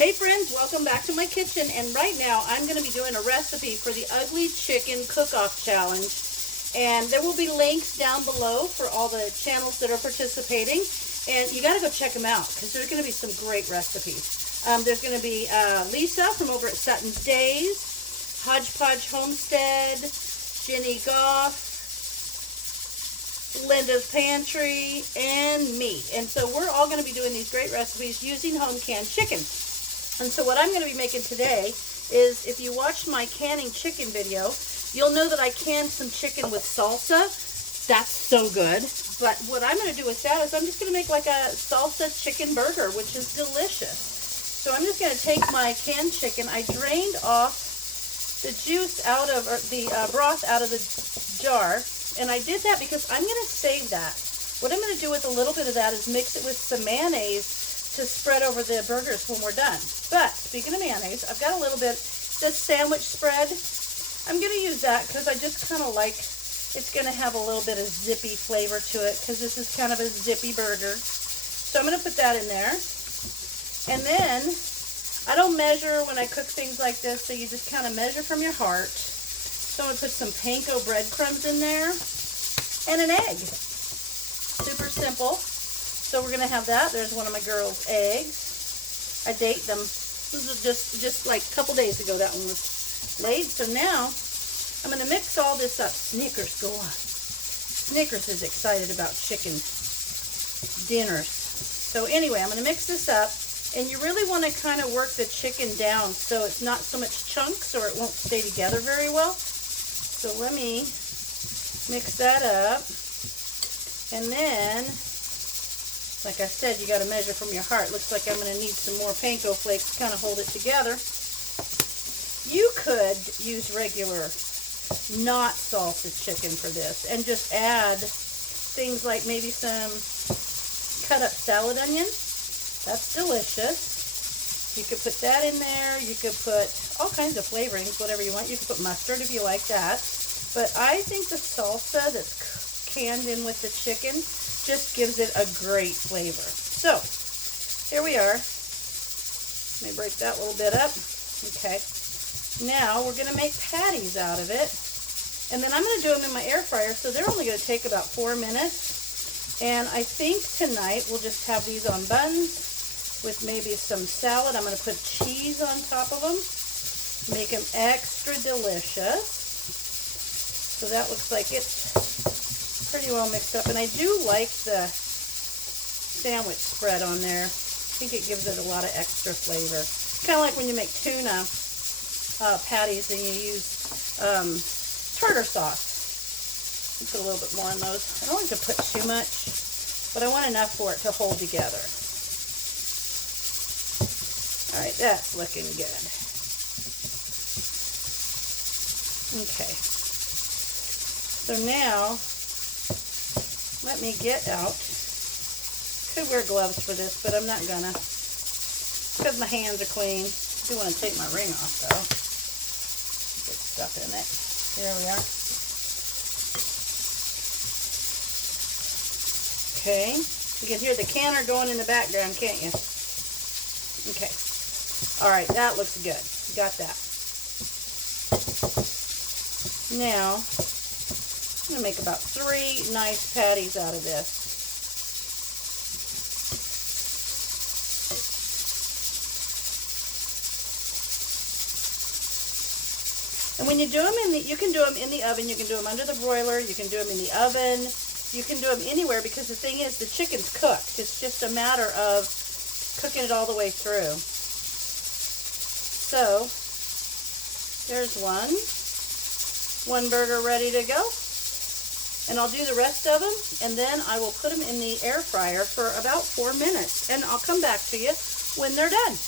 Hey friends, welcome back to my kitchen, and right now I'm going to be doing a recipe for the Ugly Chicken Cook-Off Challenge, and there will be links down below for all the channels that are participating, and you got to go check them out because there's going to be some great recipes. There's going to be Lisa from over at Sutton, Daze, Hodgepodge Homestead, Jeni Gough, Linda's Pantry, and me. And so we're all going to be doing these great recipes using home canned chicken. And so what I'm going to be making today is, if you watched my canning chicken video, you'll know that I canned some chicken with salsa. That's so good. But what I'm going to do with that is I'm just going to make like a salsa chicken burger, which is delicious. So I'm just going to take my canned chicken. I drained off the juice out of, or the broth out of the jar. And I did that because I'm going to save that. What I'm going to do with a little bit of that is mix it with some mayonnaise to spread over the burgers when we're done. But speaking of mayonnaise, I've got a little bit, this sandwich spread. I'm going to use that because I just kind of like, it's going to have a little bit of zippy flavor to it because this is kind of a zippy burger. So I'm going to put that in there. And then, I don't measure when I cook things like this, so you just kind of measure from your heart. So I'm going to put some panko breadcrumbs in there and an egg. Super simple. So we're going to have that. There's one of my girls' eggs. I date them. This was just like a couple days ago that one was laid. So now I'm going to mix all this up. Snickers, go on. Snickers is excited about chicken dinners. So anyway, I'm going to mix this up. And you really want to kind of work the chicken down so it's not so much chunks or it won't stay together very well. So let me mix that up. And then, like I said, you got to measure from your heart. Looks like I'm going to need some more panko flakes to kind of hold it together. You could use regular, not salsa chicken for this and just add things like maybe some cut up salad onion. That's delicious. You could put that in there. You could put all kinds of flavorings, whatever you want. You could put mustard if you like that. But I think the salsa that's canned in with the chicken just gives it a great flavor. So, here we are. Let me break that little bit up. Okay. Now, we're going to make patties out of it. And then I'm going to do them in my air fryer, so they're only going to take about 4 minutes. And I think tonight we'll just have these on buns with maybe some salad. I'm going to put cheese on top of them. Make them extra delicious. So that looks like it's pretty well mixed up, and I do like the sandwich spread on there. I think it gives it a lot of extra flavor. Kind of like when you make tuna patties and you use tartar sauce. Put a little bit more on those. I don't like to put too much, but I want enough for it to hold together. All right, that's looking good. Okay. So now, let me get out. Could wear gloves for this, but I'm not gonna, because my hands are clean. I do want to take my ring off though. Get stuff in it. Here we are. Okay. You can hear the canner going in the background, can't you? Okay. All right, that looks good. Got that. Now, I'm going to make about 3 nice patties out of this. And when you do them you can do them in the oven, you can do them under the broiler, you can do them in the oven, you can do them anywhere, because the thing is the chicken's cooked. It's just a matter of cooking it all the way through. So, there's one burger ready to go. And I'll do the rest of them, and then I will put them in the air fryer for about 4 minutes, and I'll come back to you when they're done.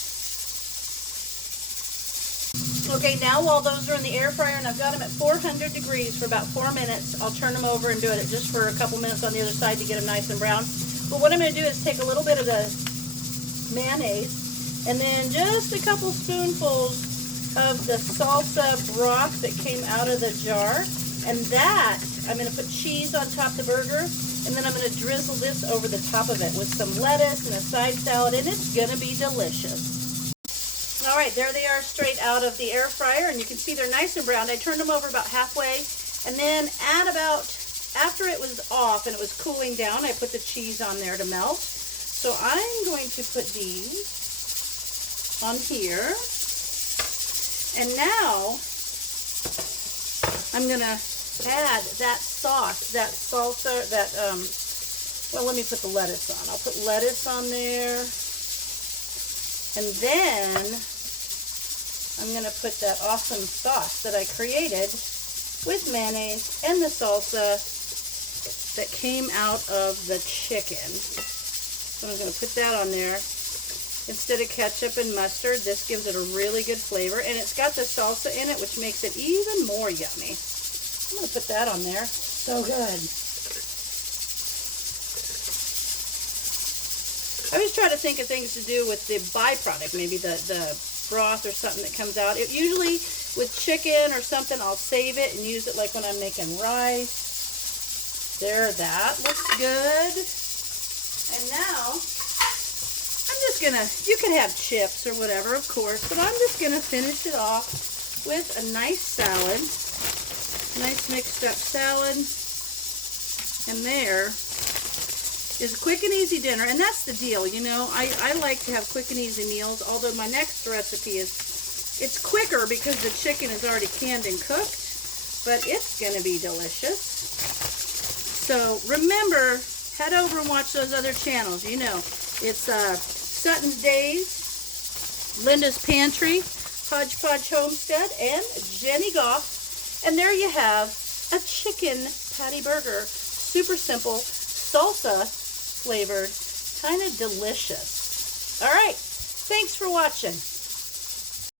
Okay, now while those are in the air fryer, and I've got them at 400 degrees for about 4 minutes, I'll turn them over and do it just for a couple minutes on the other side to get them nice and brown. But what I'm going to do is take a little bit of the mayonnaise, and then just a couple spoonfuls of the salsa broth that came out of the jar, and that I'm going to put cheese on top of the burger, and then I'm going to drizzle this over the top of it with some lettuce and a side salad, and it's going to be delicious. All right, there they are straight out of the air fryer, and you can see they're nice and browned. I turned them over about halfway, and then after it was off and it was cooling down, I put the cheese on there to melt. So I'm going to put these on here. And now I'm going to add that sauce, that salsa, well, let me put the lettuce on. I'll put lettuce on there. And then I'm going to put that awesome sauce that I created with mayonnaise and the salsa that came out of the chicken. So I'm going to put that on there. Instead of ketchup and mustard, this gives it a really good flavor. And it's got the salsa in it, which makes it even more yummy. I'm going to put that on there. So good. I always try to think of things to do with the byproduct, maybe the broth or something that comes out. It usually, with chicken or something, I'll save it and use it like when I'm making rice. There, that looks good. And now, I'm just gonna, you can have chips or whatever, of course, but I'm just gonna finish it off with a nice salad. Nice mixed up salad. And there is a quick and easy dinner, and that's the deal, you know. I like to have quick and easy meals, although my next recipe it's quicker because the chicken is already canned and cooked, but it's going to be delicious. So remember, head over and watch those other channels. You know, it's Sutton's Daze, Linda's Pantry, Hodgepodge Homestead, and Jeni Gough. And there you have a chicken patty burger. Super simple, salsa flavored, kind of delicious. All right, thanks for watching.